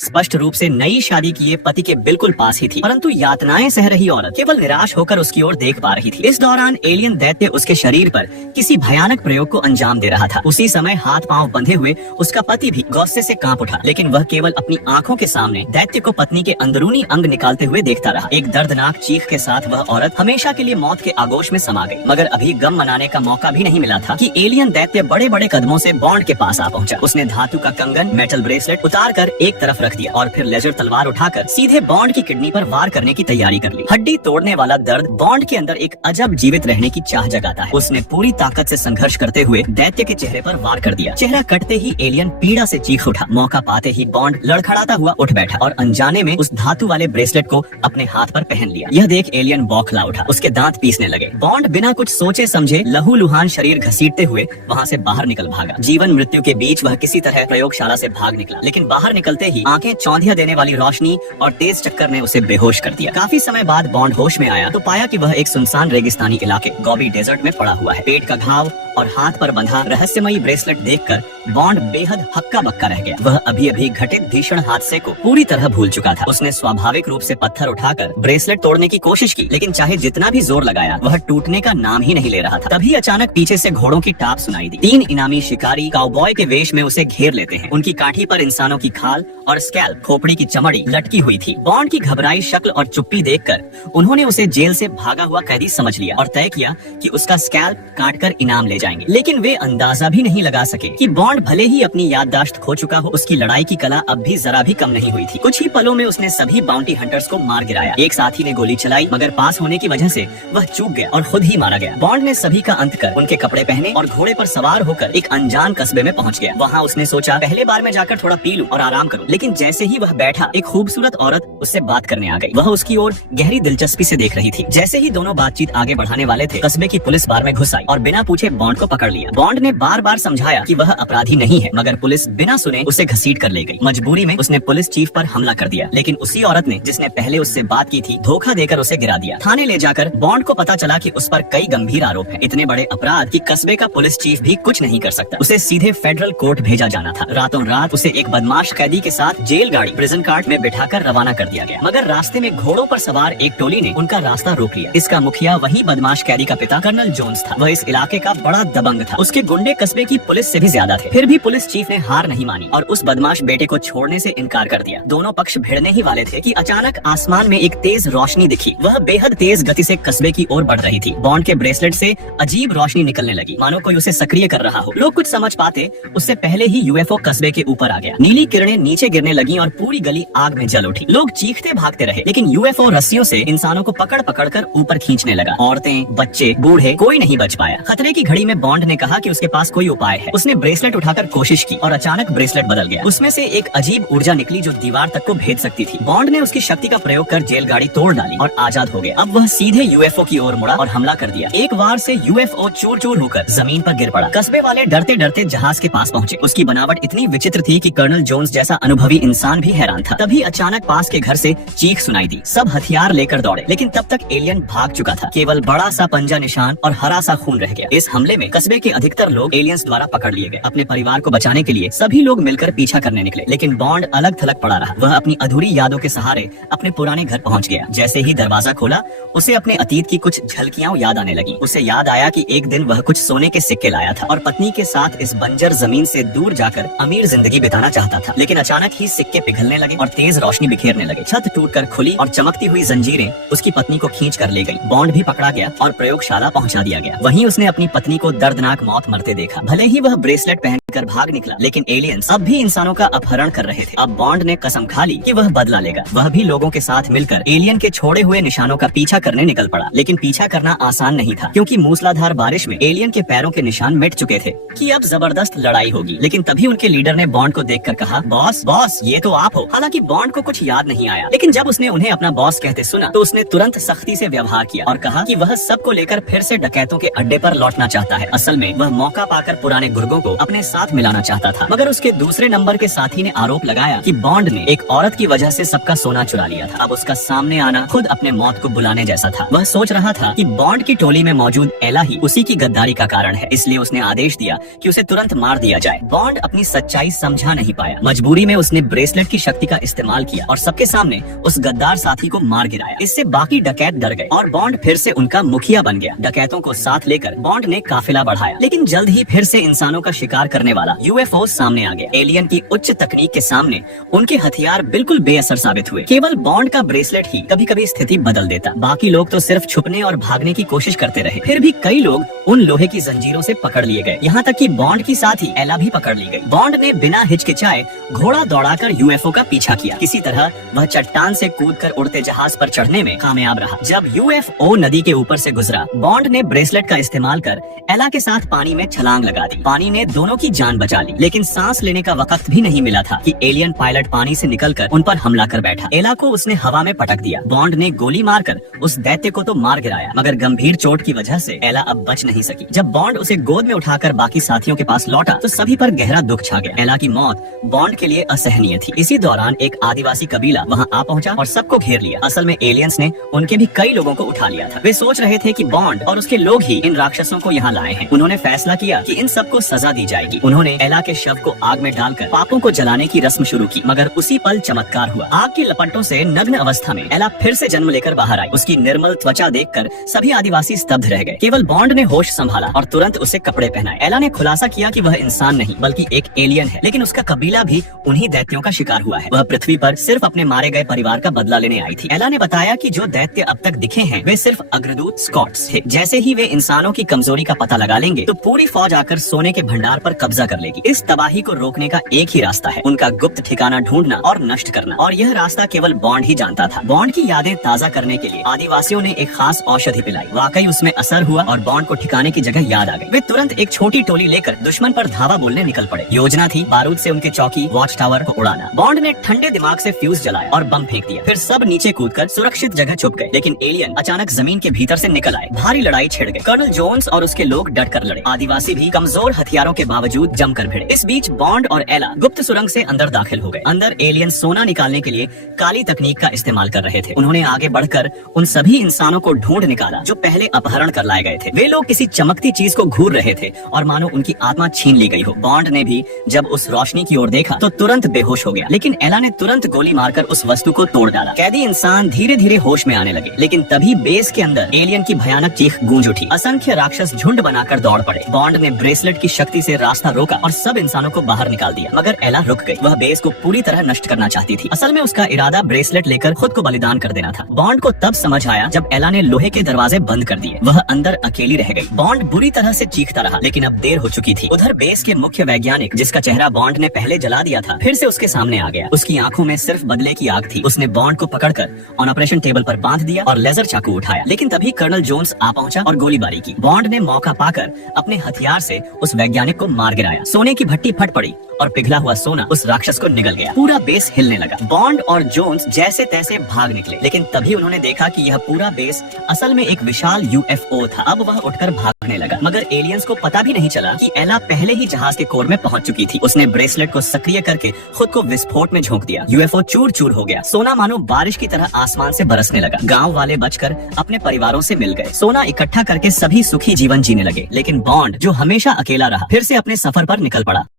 स्पष्ट रूप से नई शादी किए पति के बिल्कुल पास ही थी, परंतु यातनाएं सह रही औरत केवल निराश होकर उसकी ओर देख पा रही थी। इस दौरान एलियन दैत्य उसके शरीर पर किसी भयानक प्रयोग को अंजाम दे रहा था। उसी समय हाथ पांव बंधे हुए उसका पति भी गुस्से से कांप उठा, लेकिन वह केवल अपनी आंखों के सामने दैत्य को पत्नी के अंदरूनी अंग निकालते हुए देखता रहा। एक दर्दनाक चीख के साथ वह औरत हमेशा के लिए मौत के आगोश में समा गई। मगर अभी गम मनाने का मौका भी नहीं मिला था कि एलियन दैत्य बड़े बड़े कदमों से बॉन्ड के पास आ पहुंचा। उसने धातु का कंगन, मेटल ब्रेसलेट उतार कर एक तरफ रख दिया और फिर लेजर तलवार उठाकर सीधे बॉन्ड की किडनी पर वार करने की तैयारी कर ली। हड्डी तोड़ने वाला दर्द बॉन्ड के अंदर एक अजब जीवित रहने की चाह जगाता है। उसने पूरी ताकत से संघर्ष करते हुए दैत्य के चेहरे पर वार कर दिया। चेहरा कटते ही एलियन पीड़ा से चीख उठा। मौका पाते ही बॉन्ड लड़खड़ाता हुआ उठ बैठा और अनजाने में उस धातु वाले ब्रेसलेट को अपने हाथ पर पहन लिया। यह देख एलियन बौखला उठा, उसके दांत पीसने लगे। बॉन्ड बिना कुछ सोचे समझे लहूलुहान शरीर घसीटते हुए वहाँ से बाहर निकल भागा। जीवन मृत्यु के बीच वह किसी तरह प्रयोगशाला से भाग निकला, लेकिन बाहर निकलते ही आंखें चौंधिया देने वाली रोशनी और तेज चक्कर ने उसे बेहोश कर दिया। काफी समय बाद बॉन्ड होश में आया तो पाया कि वह एक सुनसान रेगिस्तानी इलाके गोबी डेजर्ट में पड़ा हुआ है। पेट का घाव और हाथ पर बंधा रहस्यमयी ब्रेसलेट देखकर बॉन्ड बेहद हक्का बक्का रह गया। वह अभी अभी घटित भीषण हादसे को पूरी तरह भूल चुका था। उसने स्वाभाविक रूप से पत्थर उठाकर ब्रेसलेट तोड़ने की कोशिश की, लेकिन चाहे जितना भी जोर लगाया वह टूटने का नाम ही नहीं ले रहा था। तभी अचानक पीछे से घोड़ों की टाप सुनाई दी। 3 इनामी शिकारी काउबॉय के वेश में उसे घेर लेते हैं। उनकी काठी पर इंसानों की खाल और स्कैल्प, खोपड़ी की चमड़ी लटकी हुई थी। बॉन्ड की घबराई शक्ल और चुप्पी देखकर उन्होंने उसे जेल से भागा हुआ कैदी समझ लिया और तय किया कि उसका स्कैल्प काटकर इनाम ले जाएंगे। लेकिन वे अंदाजा भी नहीं लगा सके कि बॉन्ड भले ही अपनी याददाश्त खो चुका हो, उसकी लड़ाई की कला अब भी जरा भी कम नहीं हुई थी। कुछ ही पलों में उसने सभी बाउंटी हंटर्स को मार गिराया। एक साथी ने गोली चलाई, मगर पास होने की वजह से वह चूक गया और खुद ही मारा गया। बॉन्ड ने सभी का अंत कर उनके कपड़े पहने और घोड़े पर सवार होकर एक अनजान कस्बे में पहुंच गया। वहाँ उसने सोचा पहले बार में जाकर थोड़ा पी लूं और आराम करूं, लेकिन जैसे ही वह बैठा एक खूबसूरत औरत उससे बात करने आ गई। वह उसकी ओर गहरी दिलचस्पी से देख रही थी। जैसे ही दोनों बातचीत आगे बढ़ाने वाले थे, कस्बे की पुलिस बार में घुस आई और बिना पूछे बॉन्ड को पकड़ लिया। बॉन्ड ने बार बार समझाया कि वह अपराधी नहीं है, मगर पुलिस बिना सुने उसे घसीट कर ले गई। मजबूरी में उसने पुलिस चीफ पर हमला कर दिया, लेकिन उसी औरत ने जिसने पहले उससे बात की थी धोखा देकर उसे गिरा दिया। थाने ले जाकर बॉन्ड को पता चला कि उस पर कई गंभीर आरोप हैं। इतने बड़े अपराध कि कस्बे का पुलिस चीफ भी कुछ नहीं कर सकता। उसे सीधे फेडरल कोर्ट भेजा जाना था। रातों रात उसे एक बदमाश कैदी के साथ जेल गाड़ी प्रिजन कार्ट में बिठाकर रवाना कर दिया गया, मगर रास्ते में घोड़ों पर सवार एक टोली ने उनका रास्ता रोक लिया। इसका मुखिया वही बदमाश कैदी का पिता कर्नल जोन्स था। वह इस इलाके का बड़ा दबंग था। उसके गुंडे कस्बे की पुलिस से भी ज्यादा थे। फिर भी पुलिस चीफ ने हार नहीं मानी और उस बदमाश बेटे को छोड़ने से इनकार कर दिया। दोनों पक्ष भिड़ने ही वाले थे कि अचानक आसमान में एक तेज रोशनी दिखी। वह बेहद तेज गति से कस्बे की ओर बढ़ रही थी। बॉन्ड के ब्रेसलेट से अजीब रोशनी निकलने लगी, मानो कोई उसे सक्रिय कर रहा हो। लोग कुछ समझ पाते उससे पहले ही यूएफओ कस्बे के ऊपर आ गया। नीली किरणें नीचे गिरने लगी और पूरी गली आग में जल उठी। लोग चीखते भागते रहे, लेकिन यूएफओ रस्सियों से इंसानों को पकड़ पकड़ कर ऊपर खींचने लगा। औरतें, बच्चे, बूढ़े, कोई नहीं बच पाया। खतरे की घड़ी में बॉन्ड ने कहा कि उसके पास कोई उपाय है। उसने ब्रेसलेट उठाकर कोशिश की और अचानक ब्रेसलेट बदल गया। उसमें से एक अजीब ऊर्जा निकली जो दीवार तक को भेद सकती थी। बॉन्ड ने उसकी शक्ति का प्रयोग कर जेल गाड़ी तोड़ डाली और आजाद हो गया। अब वह सीधे यूएफओ की ओर मुड़ा और हमला कर दिया। एक वार से यूएफओ चूर चूर होकर जमीन पर गिर पड़ा। कस्बे वाले डरते डरते जहाज के पास पहुंचे। उसकी बनावट इतनी विचित्र थी कि कर्नल जोन्स जैसा अनुभवी इंसान भी हैरान था। तभी अचानक पास के घर से चीख सुनाई दी। सब हथियार लेकर दौड़े, लेकिन तब तक एलियन भाग चुका था। केवल बड़ा सा पंजा निशान और हरा सा खून रह गया। इस हमले में कस्बे के अधिकतर लोग एलियंस द्वारा पकड़ लिए गए। अपने परिवार को बचाने के लिए सभी लोग मिलकर पीछा करने निकले, लेकिन बॉन्ड अलग थलग पड़ा रहा। वह अपनी अधूरी यादों के सहारे अपने पुराने घर पहुंच गया। जैसे ही दरवाजा खोला, उसे अपने अतीत की कुछ झलकियां याद आने लगी। उसे याद आया कि एक दिन वह कुछ सोने के सिक्के लाया था और पत्नी के साथ इस बंजर जमीन से दूर जाकर अमीर जिंदगी बिताना चाहता था। लेकिन अचानक ही सिक्के पिघलने लगे और तेज रोशनी बिखेरने लगे। छत टूटकर खुली और चमकती हुई जंजीरें उसकी पत्नी को खींच कर ले गई। बॉन्ड भी पकड़ा गया और प्रयोगशाला पहुंचा दिया गया। वहीं उसने अपनी पत्नी को दर्दनाक मौत मरते देखा। भले ही वह ब्रेसलेट पहनकर भाग निकला, लेकिन एलियंस अब भी इंसानों का अपहरण कर रहे थे। अब बॉन्ड ने कसम खा ली कि वह बदला लेगा। वह भी लोगों के साथ मिलकर एलियन के छोड़े हुए निशानों का पीछा करने निकल पड़ा। लेकिन पीछा करना आसान नहीं था, क्योंकि मूसलाधार बारिश में एलियन के पैरों के निशान मिट चुके थे कि अब जबरदस्त लड़ाई होगी। लेकिन तभी उनके लीडर ने बॉन्ड को देखकर कहा, बॉस बॉस, ये तो आप हो। हालांकि बॉन्ड को कुछ याद नहीं आया, लेकिन जब उसने उन्हें अपना बॉस कहते सुना तो उसने तुरंत सख्ती से व्यवहार किया और कहा कि वह सबको लेकर फिर से डकैतों के अड्डे पर लौटना चाहता है। असल में वह मौका पाकर पुराने गुर्गों को अपने साथ मिलाना चाहता था, मगर उसके दूसरे नंबर के साथी ने आरोप लगाया कि बॉन्ड ने एक औरत की वजह से सबका सोना चुरा लिया था। अब उसका सामने आना खुद अपने मौत को बुलाने जैसा था। वह सोच रहा था कि बॉन्ड की टोली में मौजूद एला ही उसी की गद्दारी का कारण है, इसलिए उसने आदेश दिया कि उसे तुरंत मार दिया जाए। बॉन्ड अपनी सच्चाई समझा नहीं पाया। मजबूरी में उसने ब्रेसलेट की शक्ति का इस्तेमाल किया और सबके सामने उस गद्दार साथी को मार गिराया। इससे बाकी डकैत डर गए और बॉन्ड फिर से उनका मुखिया बन गया। डकैतों को साथ लेकर बॉन्ड ने काफिला बढ़ाया, लेकिन जल्द ही फिर से इंसानों का शिकार करने वाला यूएफओ सामने आ गया। एलियन की उच्च तकनीक के सामने उनके हथियार बिल्कुल बेअसर साबित हुए। केवल बॉन्ड का ब्रेसलेट ही कभी कभी स्थिति बदल देता। बाकी लोग तो सिर्फ छुपने और भागने की कोशिश करते रहे। फिर भी कई लोग उन लोहे की जंजीरों से पकड़ लिए गए, यहाँ तक कि बॉन्ड की साथी एला भी पकड़ ली गई। बॉन्ड ने बिना हिचकिचाए घोड़ा दौड़ाकर यूएफओ का पीछा किया। किसी तरह वह चट्टान से कूदकर उड़ते जहाज पर चढ़ने में कामयाब रहा। जब यूएफओ नदी के ऊपर से गुजरा, बॉन्ड ने ब्रेसलेट का इस्तेमाल कर एला के साथ पानी में छलांग लगा दी। पानी ने दोनों की जान बचा ली, लेकिन सांस लेने का वक्त भी नहीं मिला था कि एलियन पायलट पानी से निकलकर उन पर हमला कर बैठा। एला को उसने हवा में पटक दिया। बॉन्ड ने गोली मारकर उस दैत्य को तो मार गिराया, मगर गंभीर चोट की वजह से एला अब बच नहीं सकी। जब बॉन्ड उसे गोद में उठाकर बाकी साथियों के पास लौटा तो सभी पर गहरा दुख छा गया। एला की मौत बॉन्ड के लिए असहनीय थी। इसी दौरान एक आदिवासी कबीला वहाँ आ पहुँचा और सबको घेर लिया। असल में एलियंस ने उनके भी कई लोगों को उठा लिया था। वे सोच रहे थे कि बॉन्ड और उसके लोग ही इन राक्षसों को यहाँ लाए हैं। उन्होंने फैसला किया कि इन सबको सजा दी जाएगी। उन्होंने एला के शव को आग में डालकर पापों को जलाने की रस्म शुरू की, मगर उसी पल चमत्कार हुआ। आग की लपटों से नग्न अवस्था में एला फिर से जन्म लेकर बाहर आई। उसकी निर्मल त्वचा देखकर सभी आदिवासी स्तब्ध रह गए। केवल बॉन्ड ने होश संभाला और तुरंत उसे कपड़े पहनाए। एला ने खुलासा किया कि वह इंसान नहीं बल्कि एक एलियन है, लेकिन उसका कबीला भी उन्हीं दैत्यों का शिकार हुआ है। वह पृथ्वी पर सिर्फ अपने मारे गए परिवार का बदला लेने आई थी। एला ने बताया कि जो दैत्य अब तक दिखे हैं वे सिर्फ अग्रदूत स्कॉट्स थे। जैसे ही वे इंसानों की कमजोरी का पता लगा लेंगे तो पूरी फौज आकर सोने के भंडार पर कब्जा कर लेगी। इस तबाही को रोकने का एक ही रास्ता है, उनका गुप्त ठिकाना ढूंढना और नष्ट करना, और यह रास्ता केवल बॉन्ड ही जानता था। बॉन्ड की यादें ताजा करने के लिए आदिवासियों ने एक खास औषधि पिलाई। वाकई उसमें असर हुआ और बॉन्ड को ठिकाने की जगह याद आ गई। वे तुरंत एक छोटी टोली लेकर दुश्मन पर धावा बोलने निकल पड़े। योजना थी बारूद से उनके चौकी वॉच टावर को उड़ाना। बॉन्ड ने ठंडे दिमाग से फ्यूज जलाया और बम फेंक दिया। फिर सब नीचे कूदकर सुरक्षित जगह छुप गए, लेकिन एलियन अचानक जमीन के भीतर से निकल आए। भारी लड़ाई छिड़ गई। कर्नल जोन्स और उसके लोग डटकर लड़े। आदिवासी भी कमजोर हथियारों के बावजूद जमकर भिड़े। इस बीच बॉन्ड और एला गुप्त सुरंग से अंदर दाखिल हो गए। अंदर एलियन सोना निकालने के लिए काली तकनीक का इस्तेमाल कर रहे थे। उन्होंने आगे बढ़कर उन सभी इंसानों को ढूंढ निकाला जो पहले अपहरण कर लाए गए थे। वे लोग किसी चमकती चीज को घूर रहे थे और मानो उनकी आत्मा छीन ली गई हो। बॉन्ड ने भी जब उस रोशनी की ओर देखा तो तुरंत बेहोश हो गया, लेकिन एला ने तुरंत गोली मारकर उस वस्तु को तोड़ डाला। कैदी इंसान धीरे धीरे होश में आने लगे, लेकिन तभी बेस के अंदर एलियन की भयानक चीख गूंज उठी। असंख्य राक्षस झुंड बनाकर दौड़ पड़े। बॉन्ड ने ब्रेसलेट की शक्ति से रास्ता रोका और सब इंसानों को बाहर निकाल दिया, मगर एला रुक गई। वह बेस को पूरी तरह नष्ट करना चाहती थी। असल में उसका इरादा ब्रेसलेट लेकर खुद को बलिदान कर देना था। बॉन्ड को तब समझ आया जब एला ने लोहे के दरवाजे बंद कर दिए। वह अंदर अकेली रह गई। बॉन्ड बुरी तरह से चीखता रहा, लेकिन अब देर हो चुकी थी। उधर बेस के मुख्य वैज्ञानिक, जिसका चेहरा बॉन्ड ने पहले जला दिया था, फिर से उसके सामने आ गया। उसकी आंखों में सिर्फ बदले की आग थी। उसने बॉन्ड को पकड़कर ऑन ऑपरेशन टेबल पर बांध दिया और लेजर चाकू उठाया, लेकिन तभी कर्नल जोन्स आ पहुंचा और गोलीबारी की। बॉन्ड ने मौका पाकर अपने हथियार से उस वैज्ञानिक को मार गिराया। सोने की भट्टी फट पड़ी और पिघला हुआ सोना उस राक्षस को निगल गया। पूरा बेस हिलने लगा। बॉन्ड और जोन्स जैसे तैसे भाग निकले, लेकिन तभी उन्होंने देखा कि यह पूरा बेस असल में एक विशाल यूएफओ था। अब वह उठकर भागने लगा, मगर एलियंस को पता भी नहीं चला कि एला पहले ही जहाज के कोर में पहुंच चुकी थी। उसने ब्रेसलेट को सक्रिय करके खुद को विस्फोट में झोंक दिया। यूएफओ चूर चूर हो गया। सोना मानो बारिश की तरह आसमान से बरसने लगा। गांव वाले बचकर अपने परिवारों से मिल गए। सोना इकट्ठा करके सभी सुखी जीवन जीने लगे, लेकिन बॉन्ड, जो हमेशा अकेला रहा, फिर से अपने सफर पर निकल पड़ा।